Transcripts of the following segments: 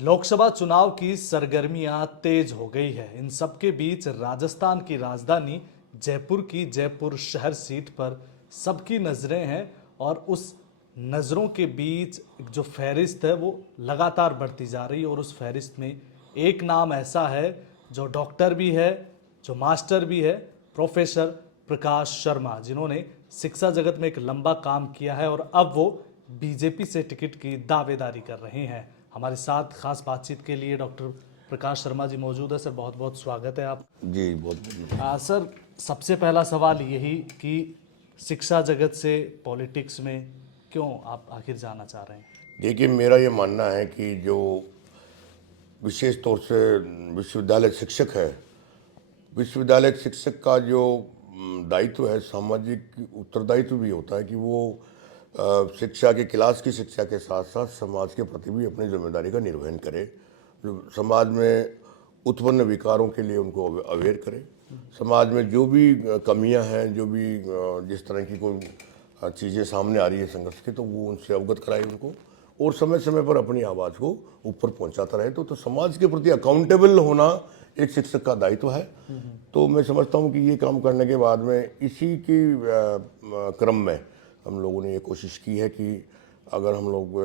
लोकसभा चुनाव की सरगर्मियां तेज हो गई है। इन सबके बीच राजस्थान की राजधानी जयपुर की जयपुर शहर सीट पर सबकी नज़रें हैं और उस नज़रों के बीच जो फहरिस्त है वो लगातार बढ़ती जा रही है। और उस फहरिस्त में एक नाम ऐसा है जो डॉक्टर भी है, जो मास्टर भी है, प्रोफेसर प्रकाश शर्मा, जिन्होंने शिक्षा जगत में एक लंबा काम किया है और अब वो बीजेपी से टिकट की दावेदारी कर रहे हैं। हमारे साथ खास बातचीत के लिए डॉक्टर प्रकाश शर्मा जी मौजूद है। सर, बहुत बहुत स्वागत है आप। जी बहुत। सर, सबसे पहला सवाल यही कि शिक्षा जगत से पॉलिटिक्स में क्यों आप आखिर जाना चाह रहे हैं? देखिए, मेरा ये मानना है कि जो विशेष तौर से विश्वविद्यालय शिक्षक है, विश्वविद्यालय शिक्षक का जो दायित्व है, सामाजिक उत्तरदायित्व भी होता है कि वो शिक्षा के क्लास की शिक्षा के साथ साथ समाज के प्रति भी अपनी जिम्मेदारी का निर्वहन करे, जो समाज में उत्पन्न विकारों के लिए उनको अवेयर करे, समाज में जो भी कमियां हैं, जो भी जिस तरह की कोई चीज़ें सामने आ रही है संघर्ष की, तो वो उनसे अवगत कराए उनको, और समय समय पर अपनी आवाज़ को ऊपर पहुंचाता रहे। तो समाज के प्रति अकाउंटेबल होना एक शिक्षक का दायित्व है। तो मैं समझता हूं कि ये काम करने के बाद में इसी की क्रम में हम लोगों ने ये कोशिश की है कि अगर हम लोग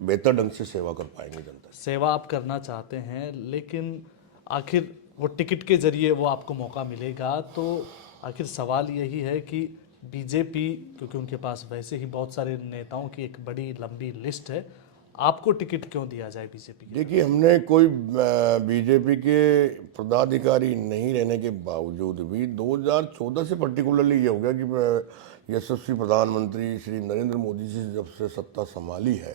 बेहतर ढंग से सेवा कर पाएंगे जनता से। सेवा आप करना चाहते हैं, लेकिन आखिर वो टिकट के जरिए वो आपको मौका मिलेगा, तो आखिर सवाल यही है कि बीजेपी, क्योंकि उनके पास वैसे ही बहुत सारे नेताओं की एक बड़ी लंबी लिस्ट है, आपको टिकट क्यों दिया जाए बीजेपी के? देखिए, हमने कोई बीजेपी के पदाधिकारी नहीं रहने के बावजूद भी 2014 से पर्टिकुलरली ये हो गया कि यशस्वी प्रधानमंत्री श्री नरेंद्र मोदी जी जब से सत्ता संभाली है,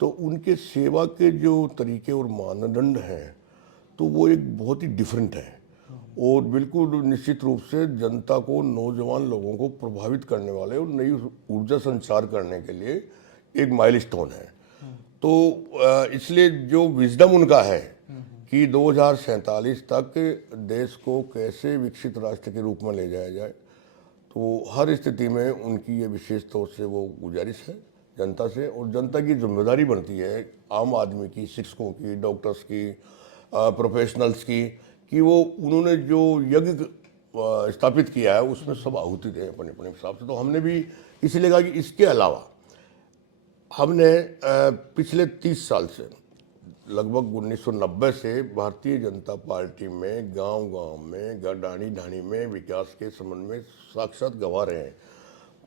तो उनके सेवा के जो तरीके और मानदंड हैं, तो वो एक बहुत ही डिफरेंट है और बिल्कुल निश्चित रूप से जनता को, नौजवान लोगों को प्रभावित करने वाले और नई ऊर्जा संचार करने के लिए एक माइलस्टोन है। तो इसलिए जो विजडम उनका है कि 2047 तक देश को कैसे विकसित राष्ट्र के रूप में ले जाया जाए, तो हर स्थिति में उनकी ये विशेष तौर से वो गुजारिश है जनता से, और जनता की जिम्मेदारी बनती है आम आदमी की, शिक्षकों की, डॉक्टर्स की, प्रोफेशनल्स की, कि वो उन्होंने जो यज्ञ स्थापित किया है उसमें सब आहुति दें अपने अपने हिसाब से। तो हमने भी इसलिए कहा कि इसके अलावा हमने पिछले 30 साल से, लगभग 1990 से भारतीय जनता पार्टी में गांव-गांव में, ढाणी-ढाणी में विकास के संबंध में साक्षात गंवा रहे हैं।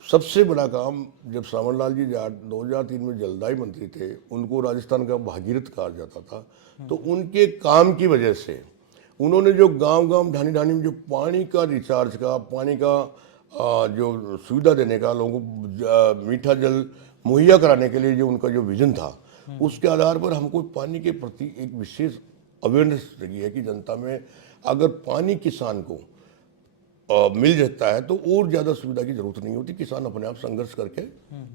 सबसे बड़ा काम, जब सावरलाल जी 2003 में जलदायी मंत्री थे, उनको राजस्थान का भागीरथ कहा जाता था, तो उनके काम की वजह से उन्होंने जो गांव-गांव, ढाणी-ढाणी में जो पानी का रिचार्ज का, पानी का जो सुविधा देने का, लोगों को मीठा जल मुहैया कराने के लिए जो उनका जो विजन था, उसके आधार पर हमको पानी के प्रति एक विशेष अवेयरनेस लगी है कि जनता में अगर पानी किसान को मिल जाता है तो और ज़्यादा सुविधा की जरूरत नहीं होती, किसान अपने आप संघर्ष करके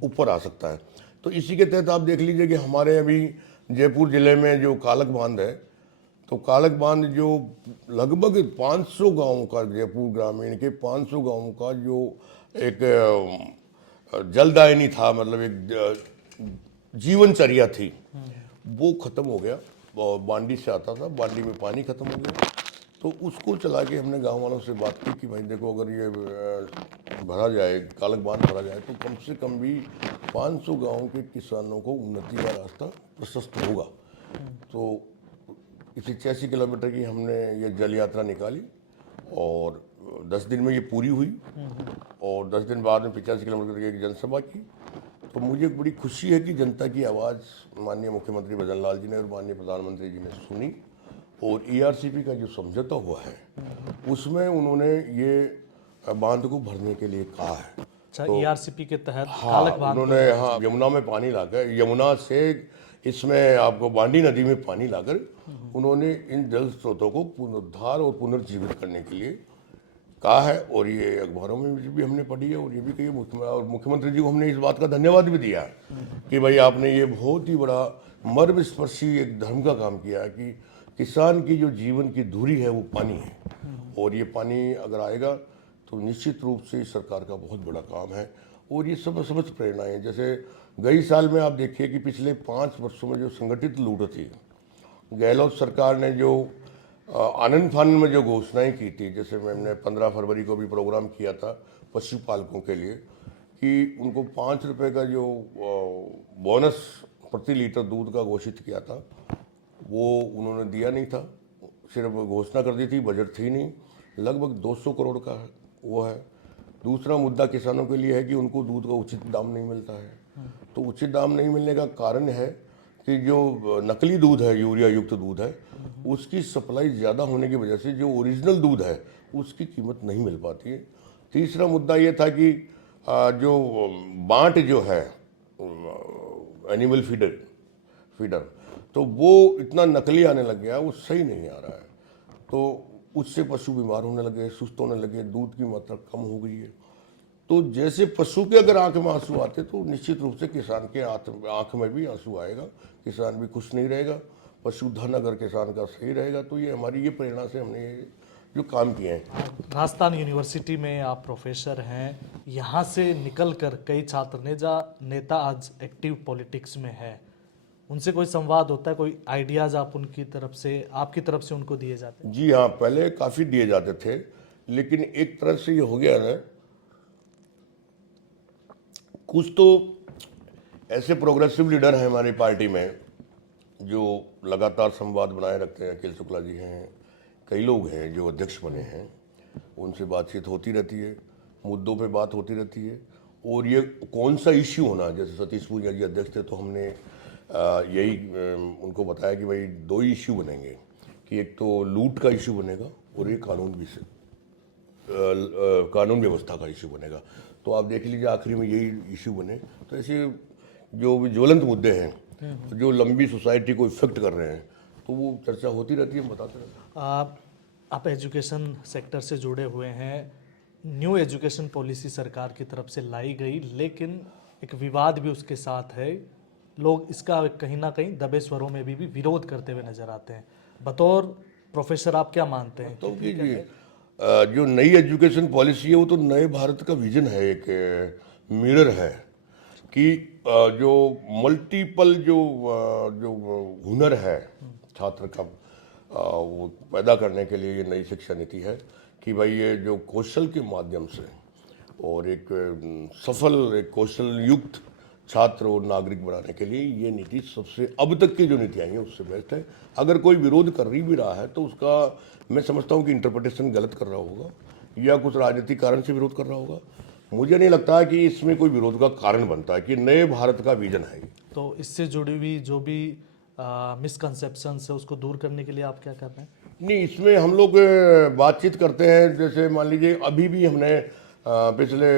ऊपर आ सकता है। तो इसी के तहत आप देख लीजिए कि हमारे अभी जयपुर जिले में जो कालक बांध है, तो कालक बांध जो लगभग 500 गांवों का, जयपुर ग्रामीण के 500 गांवों का जो एक जलदायनी था, मतलब एक जीवनचर्या थी, वो खत्म हो गया। बांडी से आता था, बांडी में पानी खत्म हो गया, तो उसको चला के हमने गांव वालों से बात की कि भाई देखो, अगर ये भरा जाए, कालक बांध भरा जाए, तो कम से कम भी 500 गांवों के किसानों को उन्नति का रास्ता प्रशस्त होगा। तो इसी 86 किलोमीटर की हमने ये जल यात्रा निकाली और 10 दिन में ये पूरी हुई, और 10 दिन बाद में 85 किलोमीटर की एक जनसभा की। तो मुझे बड़ी खुशी है कि जनता की आवाज़ माननीय मुख्यमंत्री भजन लाल जी ने और माननीय प्रधानमंत्री जी ने सुनी, और ERCP का जो समझौता हुआ है उसमें उन्होंने ये बांध को भरने के लिए कहा है। अच्छा, तो ERCP के तहत हाँ, कालक बांध उन्होंने यमुना में पानी लाकर, यमुना से इसमें आपको बांडी नदी में पानी लाकर उन्होंने इन जल स्रोतों को पुनरुद्धार और पुनर्जीवित करने के लिए कहा है, और ये अखबारों में भी हमने पढ़ी है, और ये भी कही, और मुख्यमंत्री जी को हमने इस बात का धन्यवाद भी दिया कि भाई आपने ये बहुत ही बड़ा मर्मस्पर्शी एक धर्म का काम किया है कि किसान की जो जीवन की धुरी है वो पानी है, और ये पानी अगर आएगा तो निश्चित रूप से इस सरकार का बहुत बड़ा काम है। और ये सब समझ प्रेरणाएं, जैसे गई साल में आप देखिए कि पिछले 5 वर्षों में जो संगठित लूट थी, गहलोत सरकार ने जो आनंद फानंद में जो घोषणाएं की थी, जैसे मैंने 15 फरवरी को भी प्रोग्राम किया था पशुपालकों के लिए कि उनको 5 रुपए का जो बोनस प्रति लीटर दूध का घोषित किया था, वो उन्होंने दिया नहीं था। सिर्फ घोषणा कर दी थी, बजट थी नहीं। लगभग 200 करोड़ का वो है। दूसरा मुद्दा किसानों के लिए है कि उनको दूध का उचित दाम नहीं मिलता है। तो उचित दाम नहीं मिलने का कारण है कि जो नकली दूध है, यूरिया युक्त दूध है, उसकी सप्लाई ज़्यादा होने की वजह से जो ओरिजिनल दूध है उसकी कीमत नहीं मिल पाती है। तीसरा मुद्दा ये था कि जो बांट जो है एनिमल फीडर तो वो इतना नकली आने लग गया, वो सही नहीं आ रहा है। तो उससे पशु बीमार होने लगे, सुस्त होने लगे, दूध की मात्रा कम हो गई है। तो जैसे पशु के अगर आंख में आंसू आते तो निश्चित रूप से किसान के आंख में भी आंसू आएगा, किसान भी खुश नहीं रहेगा। पशुधन अगर किसान का सही रहेगा तो ये हमारी ये प्रेरणा से हमने जो काम किए हैं। राजस्थान यूनिवर्सिटी में आप प्रोफेसर हैं, यहाँ से निकलकर कई छात्र नेता आज एक्टिव पॉलिटिक्स में है, उनसे कोई संवाद होता है, कोई आइडियाज आप उनकी तरफ से, आपकी तरफ से उनको दिए जाते हैं? जी हाँ, पहले काफ़ी दिए जाते थे, लेकिन एक तरह से ये हो गया ना, कुछ तो ऐसे प्रोग्रेसिव लीडर हैं हमारी पार्टी में जो लगातार संवाद बनाए रखते हैं। अखिल शुक्ला जी हैं, कई लोग हैं जो अध्यक्ष बने हैं, उनसे बातचीत होती रहती है, मुद्दों पे बात होती रहती है। और ये कौन सा इश्यू होना, जैसे सतीश पूनिया जी अध्यक्ष थे तो हमने यही उनको बताया कि भाई 2 इश्यू बनेंगे, कि एक तो लूट का इश्यू बनेगा और एक कानून व्यवस्था का इश्यू बनेगा। तो आप देख लीजिए आखिरी में यही इश्यू बने। तो ऐसे जो भी ज्वलंत मुद्दे हैं जो लंबी सोसाइटी को इफेक्ट कर रहे हैं, तो वो चर्चा होती रहती है, बताते रहते हैं। आप एजुकेशन सेक्टर से जुड़े हुए हैं। न्यू एजुकेशन पॉलिसी सरकार की तरफ से लाई गई, लेकिन एक विवाद भी उसके साथ है। लोग इसका कहीं ना कहीं दबे स्वरों में भी विरोध करते हुए नजर आते हैं। बतौर प्रोफेसर आप क्या मानते हैं? तो कि जो नई एजुकेशन पॉलिसी है वो तो नए भारत का विजन है, एक मिरर है कि जो मल्टीपल जो हुनर है छात्र का, वो पैदा करने के लिए ये नई शिक्षा नीति है कि भाई ये जो कौशल के माध्यम से और एक सफल एक कौशल युक्त छात्र और नागरिक बनाने के लिए ये नीति सबसे अब तक की जो नीतियाँ हैं उससे बेस्ट है। अगर कोई विरोध कर भी रहा है तो उसका मैं समझता हूँ कि इंटरप्रिटेशन गलत कर रहा होगा या कुछ राजनीतिक कारण से विरोध कर रहा होगा। मुझे नहीं लगता है कि इसमें कोई विरोध का कारण बनता है, कि नए भारत का विजन है। तो इससे जुड़ी हुई जो भी मिसकंसेप्शन है उसको दूर करने के लिए आप क्या कर रहे हैं? नहीं, इसमें हम लोग बातचीत करते हैं। जैसे मान लीजिए अभी भी हमने पिछले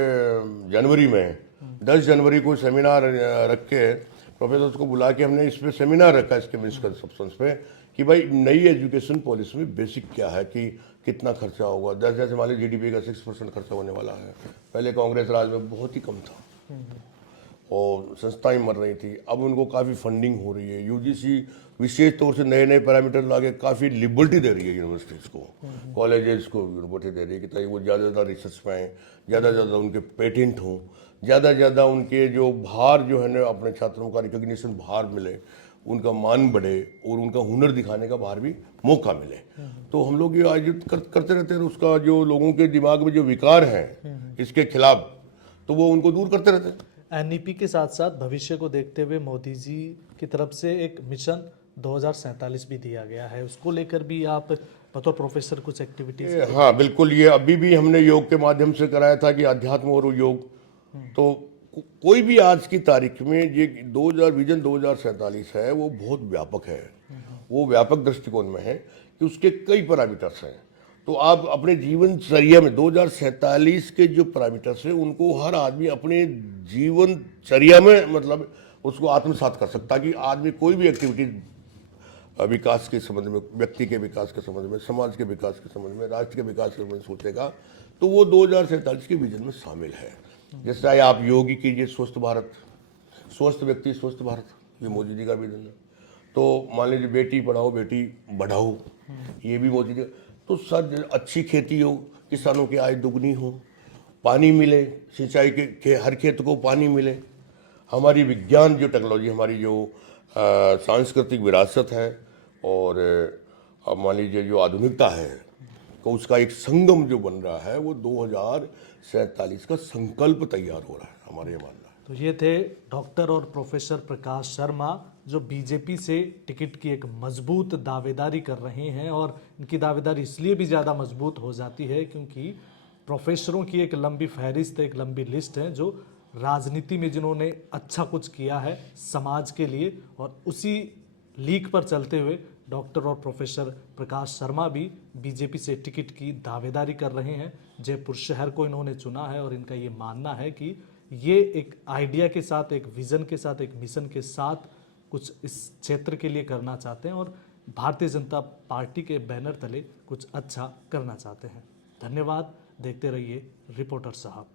जनवरी में 10 जनवरी को सेमिनार रख के प्रोफेसर्स को बुला के हमने इस पे सेमिनार रखा, इसके मिसकंसेप्शंस पे, कि भाई नई एजुकेशन पॉलिसी में बेसिक क्या है, कि कितना खर्चा होगा। जैसे मान लीजिए GDP का 6% खर्चा होने वाला है। पहले कांग्रेस राज में बहुत ही कम था और संस्थाएं मर रही थी, अब उनको काफ़ी फंडिंग हो रही है। UGC विशेष तौर से नए नए पैरामीटर लाके काफ़ी लिबर्टी दे रही है यूनिवर्सिटीज़ को, कॉलेजेस को लिबर्टी दे रही है कि ताकि वो ज़्यादा ज़्यादा रिसर्च में आएँ, ज़्यादा ज़्यादा उनके पेटेंट हों, ज़्यादा ज़्यादा उनके जो भार जो है ना अपने छात्रों का रिकग्निशन भार मिले, उनका मान बढ़े और उनका हुनर दिखाने का बाहर भी मौका मिले। तो हम लोग ये आयोजित करते रहते हैं। उसका जो लोगों के दिमाग में जो विकार है इसके खिलाफ, तो वो उनको दूर करते रहते हैं। NEP के साथ साथ भविष्य को देखते हुए मोदी जी की तरफ से एक मिशन 2047 भी दिया गया है, उसको लेकर भी आप बतौर प्रोफेसर कुछ एक्टिविटीज? हाँ बिल्कुल, ये अभी भी हमने योग के माध्यम से कराया था कि अध्यात्म और योग। तो कोई भी आज की तारीख में ये विजन 2047 है वो बहुत व्यापक है, वो व्यापक दृष्टिकोण में है कि उसके कई पैरामीटर्स हैं। तो आप अपने जीवनचर्या में 2047 के जो पैरामीटर्स हैं उनको हर आदमी अपने जीवनचर्या में मतलब उसको आत्मसात कर सकता है कि आदमी कोई भी एक्टिविटी विकास के संबंध में, व्यक्ति के विकास के संबंध में, समाज के विकास के संबंध में, राष्ट्र के विकास के संबंध में सोचेगा तो वो 2047 के विजन में शामिल है। जैसे आप योगी कीजिए, स्वस्थ भारत, स्वस्थ व्यक्ति स्वस्थ भारत, ये मोदी जी का विजन है। तो मान लीजिए बेटी पढ़ाओ बेटी बढ़ाओ, ये भी मोदी जी। तो सर अच्छी खेती हो, किसानों की आय दुगनी हो, पानी मिले, सिंचाई के हर खेत को पानी मिले, हमारी विज्ञान जो टेक्नोलॉजी, हमारी जो सांस्कृतिक विरासत है और और अब मान लीजिए जो आधुनिकता है तो उसका एक संगम जो बन रहा है वो 2047 का संकल्प तैयार हो रहा है, हमारे ये मानना है। तो ये थे डॉक्टर और प्रोफेसर प्रकाश शर्मा, जो बीजेपी से टिकट की एक मजबूत दावेदारी कर रहे हैं। और इनकी दावेदारी इसलिए भी ज़्यादा मजबूत हो जाती है क्योंकि प्रोफेसरों की एक लंबी फहरिस्त, एक लंबी लिस्ट है जो राजनीति में जिन्होंने अच्छा कुछ किया है समाज के लिए, और उसी लीक पर चलते हुए डॉक्टर और प्रोफेसर प्रकाश शर्मा भी बीजेपी से टिकट की दावेदारी कर रहे हैं। जयपुर शहर को इन्होंने चुना है और इनका ये मानना है कि ये एक आइडिया के साथ, एक विज़न के साथ, एक मिशन के साथ कुछ इस क्षेत्र के लिए करना चाहते हैं और भारतीय जनता पार्टी के बैनर तले कुछ अच्छा करना चाहते हैं। धन्यवाद। देखते रहिए रिपोर्टर साहब।